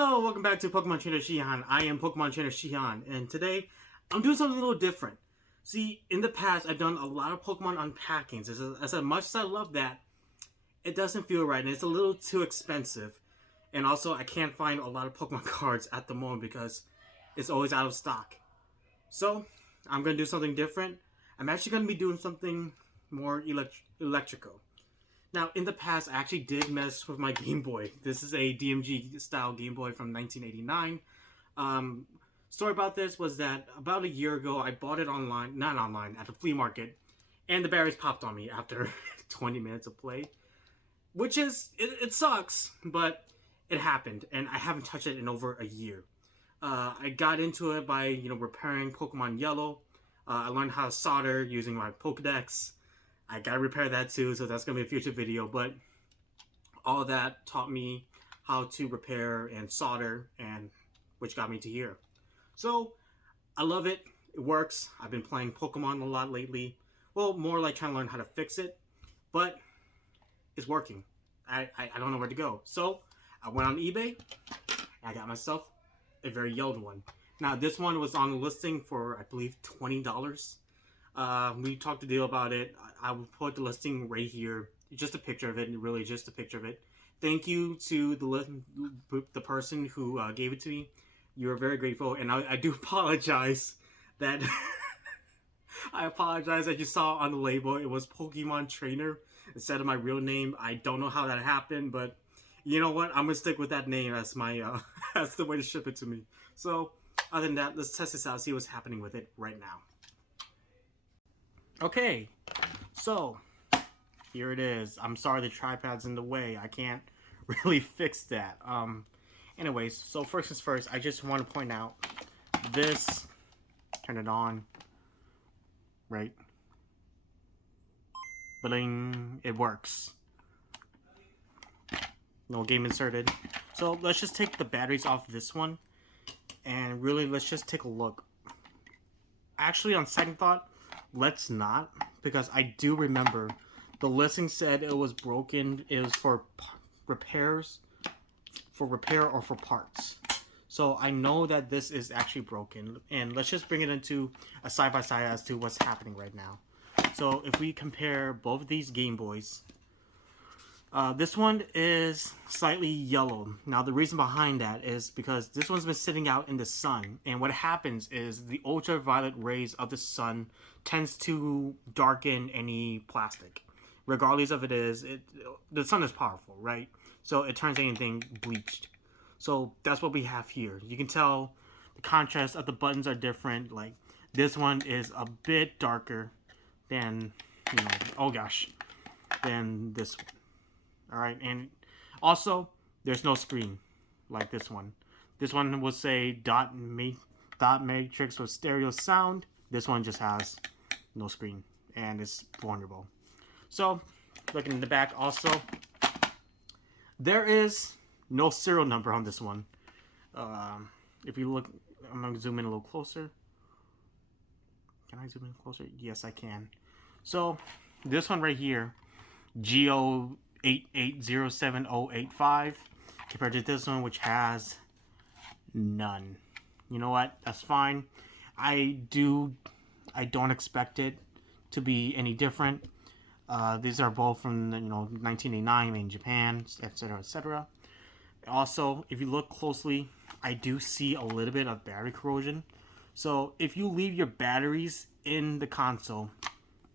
Hello, welcome back to Pokemon Trainer Shihan. I am Pokemon Trainer Shihan, and today I'm doing something a little different. See, in the past, I've done a lot of Pokemon unpackings. As much as I love that, it doesn't feel right, and it's a little too expensive. And also, I can't find a lot of Pokemon cards at the moment because it's always out of stock. So, I'm going to do something different. I'm actually going to be doing something more electrical. Now, in the past, I actually did mess with my Game Boy. This is a DMG style Game Boy from 1989. Story about this was that about a year ago, I bought it online, not online, at the flea market, and the batteries popped on me after 20 minutes of play. Which is, it sucks, but it happened, and I haven't touched it in over a year. I got into it by, repairing Pokemon Yellow. I learned how to solder using my Pokedex. I gotta repair that too, so that's gonna be a future video, but all of that taught me how to repair and solder, and which got me to here. So, I love it. It works. I've been playing Pokemon a lot lately. Well, more like trying to learn how to fix it, but it's working. I don't know where to go. So, I went on eBay, and I got myself a very yelled one. Now, this one was on the listing for, I believe, $20. We talked a deal about it. I will put the listing right here. Just a picture of it, really just a picture of it. Thank you to the person who gave it to me. You were very grateful, and I do apologize that I apologize that you saw on the label it was Pokemon Trainer instead of my real name. I don't know how that happened, but you know what? I'm gonna stick with that name as my as the way to ship it to me. So other than that, let's test this out. See what's happening with it right now. Okay, so here it is. I'm sorry the tripod's in the way. I can't really fix that. Anyways, so first things first, I just want to point out this. Turn it on. Right. Bling. It works. No game inserted. So let's just take the batteries off this one. And really, let's just take a look. Actually, on second thought, let's not, because I do remember the listing said it was broken. It was for repairs, for repair or for parts. So I know that this is actually broken, and let's just bring it into a side-by-side as to what's happening right now. So if we compare both of these Game Boys, this one is slightly yellow. Now the reason behind that is because this one's been sitting out in the sun, and what happens is the ultraviolet rays of the sun tends to darken any plastic. Regardless of the sun is powerful, right? So it turns anything bleached. So that's what we have here. You can tell the contrast of the buttons are different. Like this one is a bit darker than, oh gosh, than this one. All right, and also there's no screen like this one. This one will say dot matrix with stereo sound. This one just has no screen and it's vulnerable. So looking in the back also, there is no serial number on this one. If you look, I'm gonna zoom in a little closer. Can I zoom in closer? Yes, I can. So this one right here, G08807085, compared to this one, which has none. You know what? That's fine. I don't expect it to be any different. These are both from 1989, made in Japan, etc., etc. Also, if you look closely, I do see a little bit of battery corrosion. So if you leave your batteries in the console,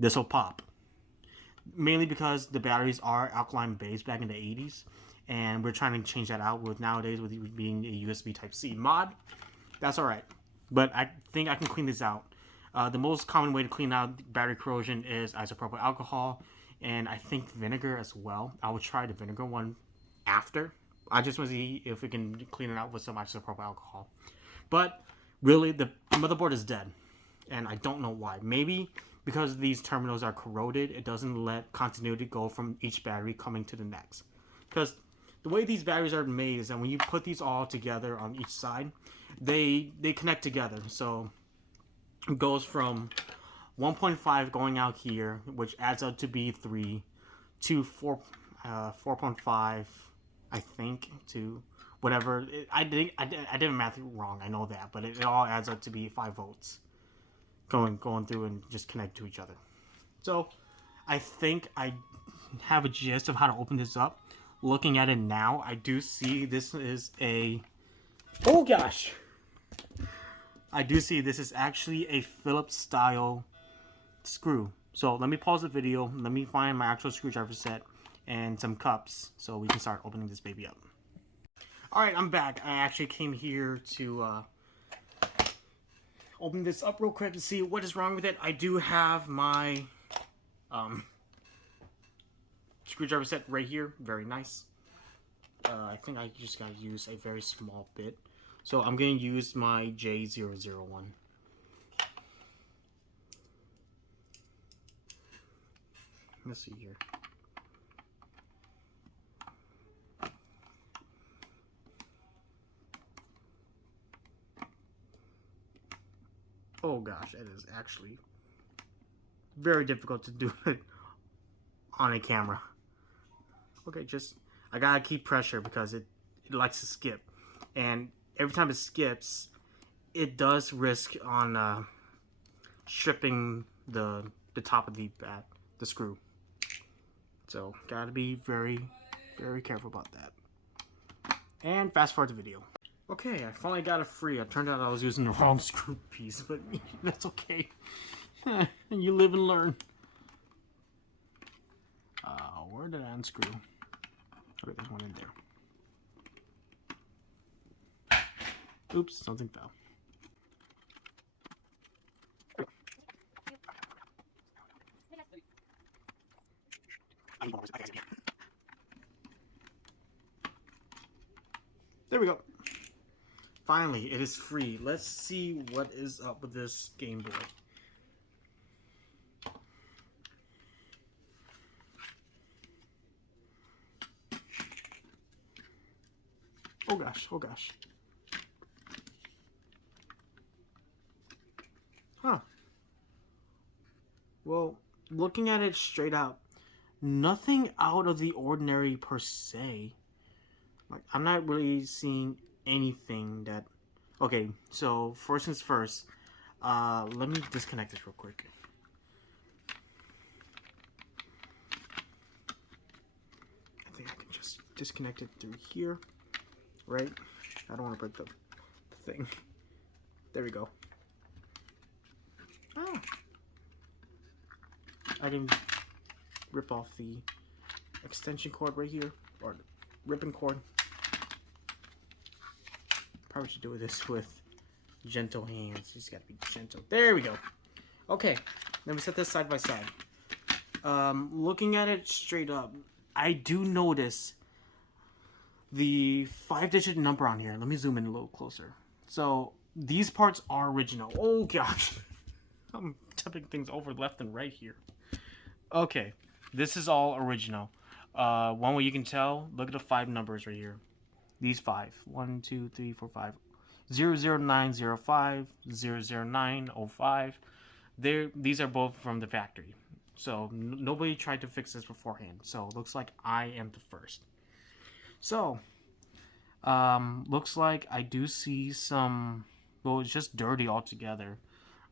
this will pop. Mainly because the batteries are alkaline based back in the 80s, and we're trying to change that out with nowadays with being a USB Type-C mod. That's alright, but I think I can clean this out. The most common way to clean out battery corrosion is isopropyl alcohol, and I think vinegar as well. I will try the vinegar one after. I just want to see if we can clean it out with some isopropyl alcohol. But really, the motherboard is dead, and I don't know why. Maybe because these terminals are corroded, it doesn't let continuity go from each battery coming to the next. Because the way these batteries are made is that when you put these all together on each side, they connect together. So it goes from 1.5 going out here, which adds up to be 3, to 4.5, I think, to whatever. I didn't math it wrong. I know that, but it all adds up to be 5 volts going through and just connect to each other. So I think I have a gist of how to open this up. Looking at it now, I do see this is a... Oh gosh! I do see this is actually a Phillips style screw. So let me pause the video. Let me find my actual screwdriver set and some cups so we can start opening this baby up. Alright, I'm back. I actually came here to open this up real quick to see what is wrong with it. I do have my screwdriver set right here. Very nice. I think I just gotta use a very small bit. So I'm gonna use my J001. Let's see here. Oh gosh, it is actually very difficult to do it on a camera. Okay, just I gotta keep pressure because it likes to skip, and every time it skips, it does risk on stripping the top of the screw. So gotta be very careful about that. And fast forward the video. Okay, I finally got it free. It turned out I was using the wrong screw piece, but that's okay. You live and learn. Where did I unscrew? Okay, there's one in there. Oops, something fell. There we go. Finally, it is free. Let's see what is up with this Game Boy. Oh gosh, oh gosh. Huh. Well, looking at it straight out, nothing out of the ordinary per se. Like, I'm not really seeing anything that... Okay, so first things first, let me disconnect this real quick. I think I can just disconnect it through here, right? I don't want to break the thing. There we go. Ah. I can rip off the extension cord right here, or the ribbon cord. Probably should do this with gentle hands. Just gotta be gentle. There we go. Okay, let me set this side by side. Looking at it straight up, I do notice the 5-digit number on here. Let me zoom in a little closer. So these parts are original. Oh gosh, I'm tipping things over left and right here. Okay, this is all original. One way you can tell, look at the 5 numbers right here. These 5. 1, 2, 3, 4, 5. 00905, 00905. These are both from the factory. So nobody tried to fix this beforehand. So it looks like I am the first. So, looks like I do see some... Well, it's just dirty altogether.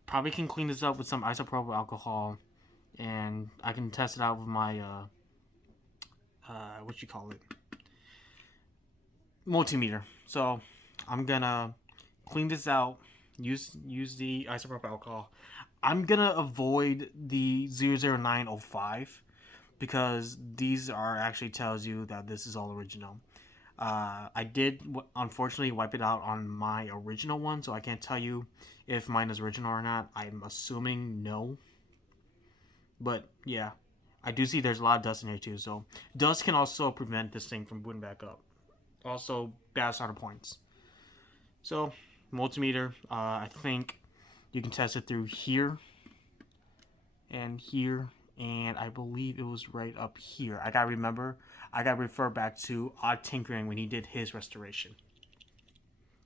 Probably can clean this up with some isopropyl alcohol. And I can test it out with my, what you call it? Multimeter. So I'm gonna clean this out, use the isopropyl alcohol. I'm gonna avoid the 00905 because these are actually tells you that this is all original. I did unfortunately wipe it out on my original one, so I can't tell you if mine is original or not. I'm assuming no, but yeah, I do see there's a lot of dust in here too, so dust can also prevent this thing from booting back up. Also, bad starter points. So, multimeter, I think you can test it through here and here, and I believe it was right up here. I gotta refer back to Odd Tinkering when he did his restoration.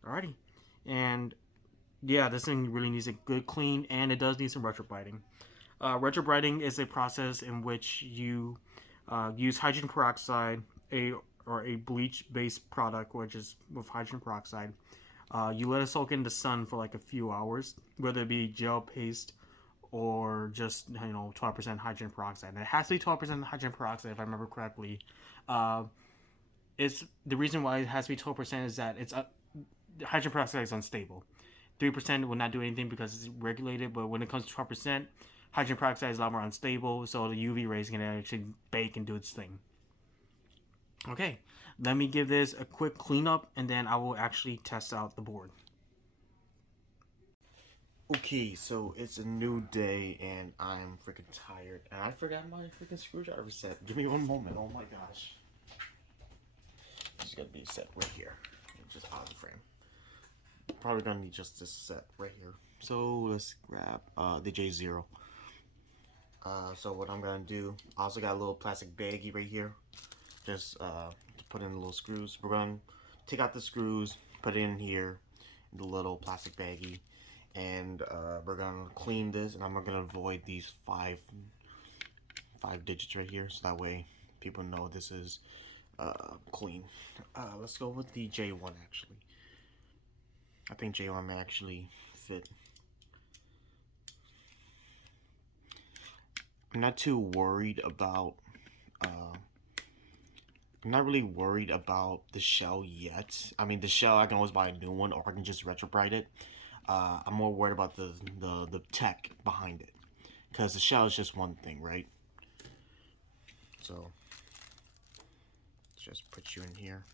Alrighty, and yeah, this thing really needs a good clean, and it does need some retrobriting. Retrobriting is a process in which you use hydrogen peroxide, a or a bleach-based product, which is with hydrogen peroxide. You let it soak in the sun for like a few hours, whether it be gel paste or just 12% hydrogen peroxide. And it has to be 12% hydrogen peroxide if I remember correctly. Uh, it's the reason why it has to be 12% is that it's hydrogen peroxide is unstable. 3% will not do anything because it's regulated, but when it comes to 12%, hydrogen peroxide is a lot more unstable, so the UV rays can actually bake and do its thing. Okay, let me give this a quick cleanup, and then I will actually test out the board. Okay, so it's a new day and I'm freaking tired. And I forgot my freaking screwdriver set. Give me one moment. Oh my gosh. This is gonna be set right here. Just out of the frame. Probably gonna need just this set right here. So let's grab the J0. So what I'm gonna do, I also got a little plastic baggie right here. Just to put in the little screws. We're gonna take out the screws, put it in here, in the little plastic baggie. And we're gonna clean this, and I'm gonna avoid these five digits right here, so that way people know this is clean. Let's go with the J1 actually. I think J1 may actually fit. I'm not too worried about. I'm not really worried about the shell yet. I mean, the shell I can always buy a new one, or I can just retrobrite it. I'm more worried about the tech behind it, because the shell is just one thing, right? So let's just put you in here.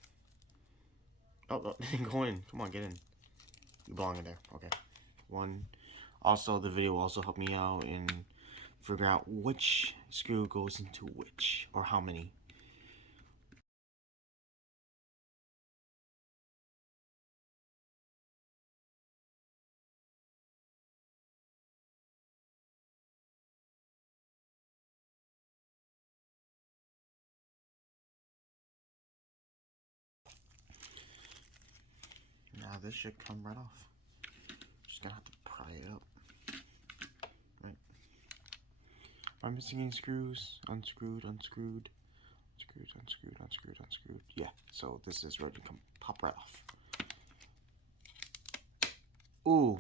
Oh, go in. Come on, get in. You belong in there. Okay. One. Also, the video will also help me out in figuring out which screw goes into which, or how many. Now this should come right off. Just gonna have to pry it up. Right. Am I missing any screws? Unscrewed, unscrewed, unscrewed, unscrewed, unscrewed, unscrewed. Yeah, so this is ready to come pop right off. Ooh.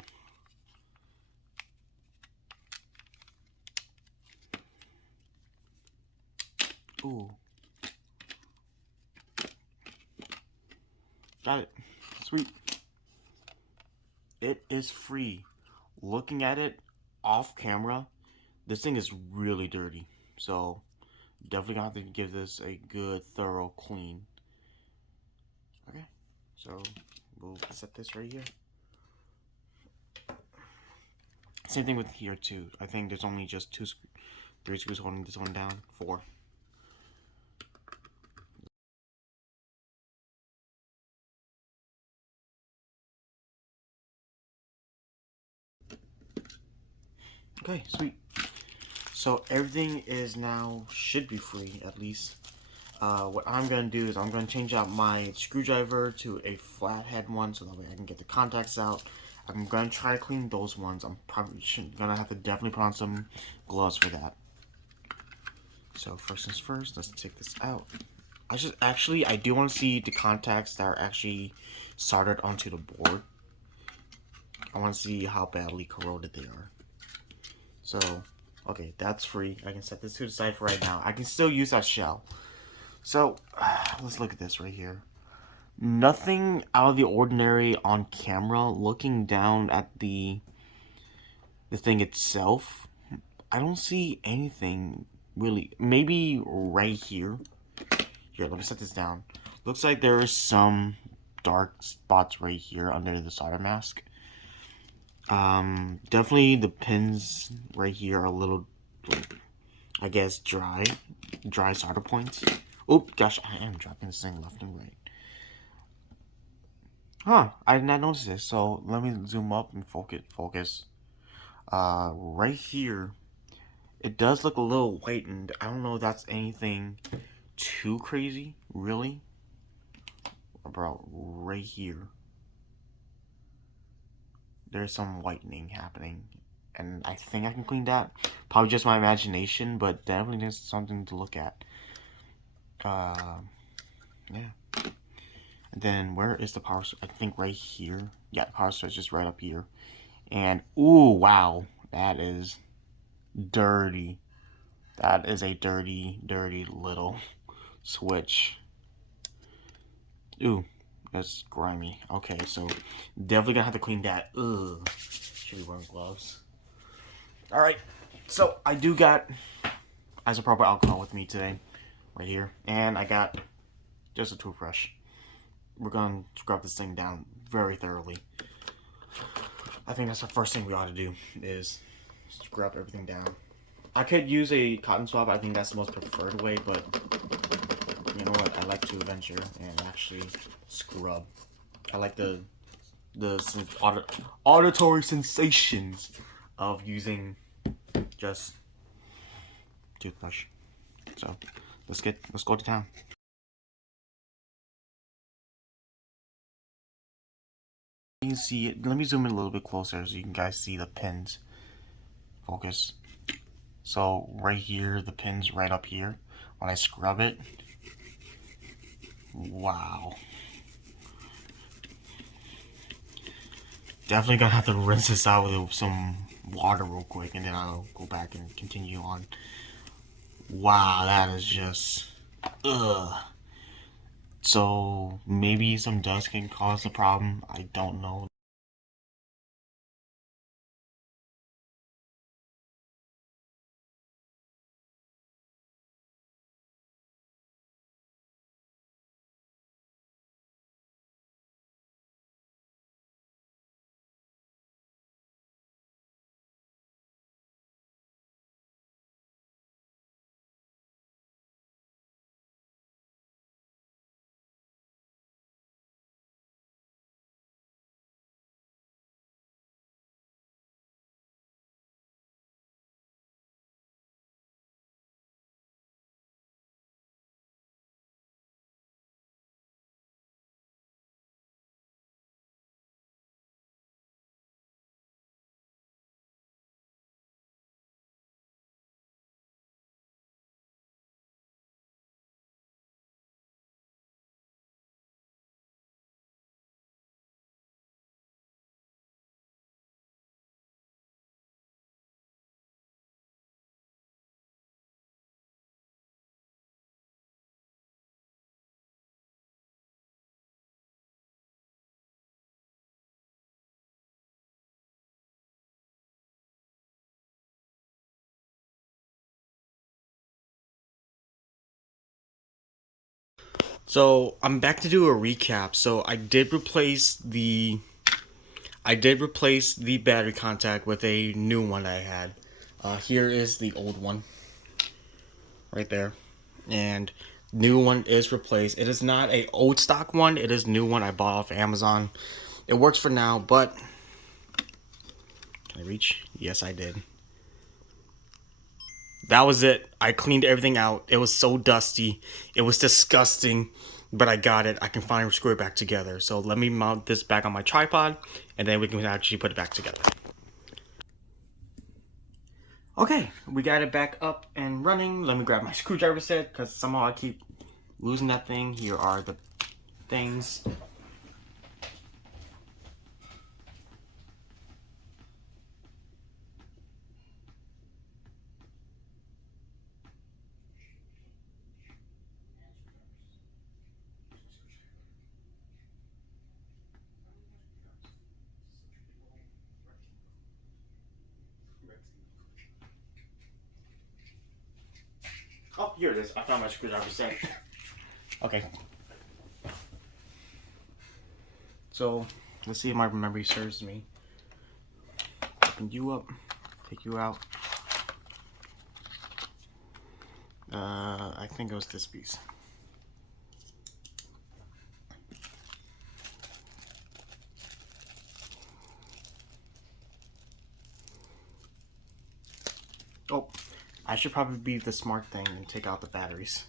Ooh. Got it. Sweet. It is free. Looking at it off camera, this thing is really dirty. So definitely gonna have to give this a good thorough clean. Okay, so we'll set this right here. Same thing with here too. I think there's only just 3 screws holding this one down. 4. Okay, sweet. So everything is now, should be free at least. What I'm going to do is I'm going to change out my screwdriver to a flathead one so that way I can get the contacts out. I'm going to try to clean those ones. I'm probably going to have to definitely put on some gloves for that. So first things first, let's take this out. I do want to see the contacts that are actually soldered onto the board. I want to see how badly corroded they are. So, okay, that's free. I can set this to the side for right now. I can still use that shell. So, let's look at this right here. Nothing out of the ordinary on camera. Looking down at the thing itself, I don't see anything really. Maybe right here. Here, let me set this down. Looks like there is some dark spots right here under the solder mask. Definitely the pins right here are a little, I guess, dry solder points. Oh gosh, I am dropping this thing left and right. Huh, I did not notice this. So let me zoom up and focus. Right here, it does look a little whitened. I don't know if that's anything too crazy, really. About right here, there's some whitening happening, and I think I can clean that. Probably just my imagination, but definitely there's something to look at. Yeah. And then where is the power switch? I think right here. Yeah, the power switch is right up here. And ooh, wow, that is dirty. That is a dirty, dirty little switch. Ooh, that's grimy. Okay, so definitely gonna have to clean that. Ugh. Should be wearing gloves. Alright, so I do got isopropyl alcohol with me today. Right here. And I got just a toothbrush. We're gonna scrub this thing down very thoroughly. I think that's the first thing we ought to do, is scrub everything down. I could use a cotton swab. I think that's the most preferred way, but you know what? I like to venture and actually scrub. I like the auditory sensations of using just toothbrush. So let's go to town. You can see it. Let me zoom in a little bit closer so you can guys see the pins. Focus. So right here, the pin's right up here. When I scrub it, wow. Definitely gonna have to rinse this out with some water real quick, and then I'll go back and continue on. Wow, that is just, ugh. So maybe some dust can cause the problem. I don't know. So I'm back to do a recap. So I did replace the battery contact with a new one I had. Here is the old one, right there, and new one is replaced. It is not a old stock one. It is new one I bought off Amazon. It works for now, but can I reach? Yes, I did. That was it. I cleaned everything out. It was so dusty. It was disgusting, but I got it. I can finally screw it back together. So let me mount this back on my tripod, and then we can actually put it back together. Okay, we got it back up and running. Let me grab my screwdriver set, because somehow I keep losing that thing. Here are the things. Oh, here it is. I found my screwdriver set. Okay. So, let's see if my memory serves me. Open you up. Take you out. I think it was this piece. Oh, I should probably be the smart thing and take out the batteries.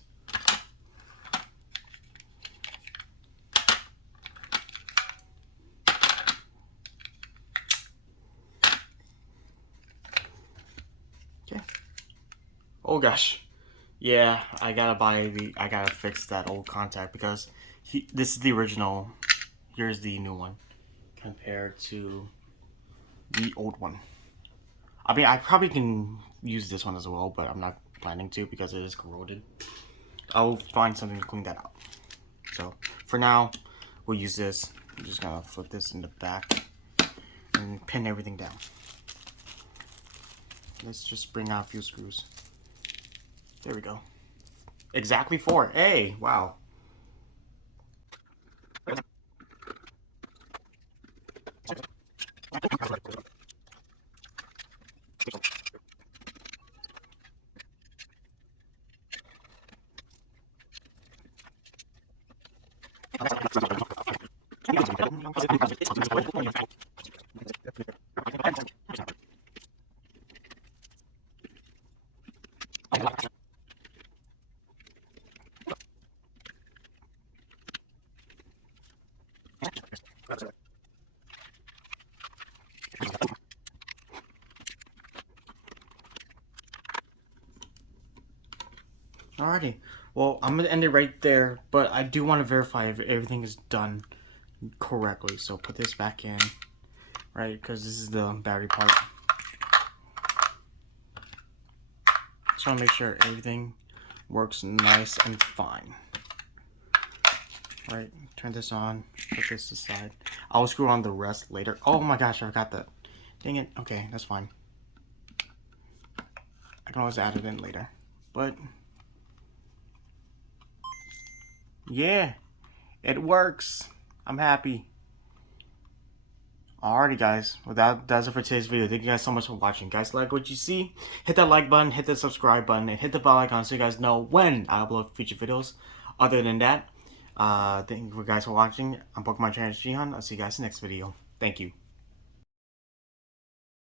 Okay. Oh gosh. Yeah, I gotta fix that old contact because this is the original. Here's the new one compared to the old one. I mean, I probably can use this one as well, but I'm not planning to because it is corroded. I'll find something to clean that out. So for now, we'll use this. I'm just gonna flip this in the back and pin everything down. Let's just bring out a few screws. There we go. Exactly 4. Hey, wow. Alrighty. Well, I'm gonna end it right there, but I do want to verify if everything is done correctly. So put this back in, right? Because this is the battery part. Just want to make sure everything works nice and fine. Right, turn this on, put this aside. I'll screw on the rest later. Oh my gosh, I forgot that. Dang it. Okay, that's fine. I can always add it in later. But yeah, it works. I'm happy. Alrighty guys, well that's it for today's video. Thank you guys so much for watching. Guys, like what you see, hit that like button, hit the subscribe button, and hit the bell icon so you guys know when I upload future videos. Other than that, thank you guys for watching. I'm Pokemon Trainer Shihan. I'll see you guys in the next video. Thank you.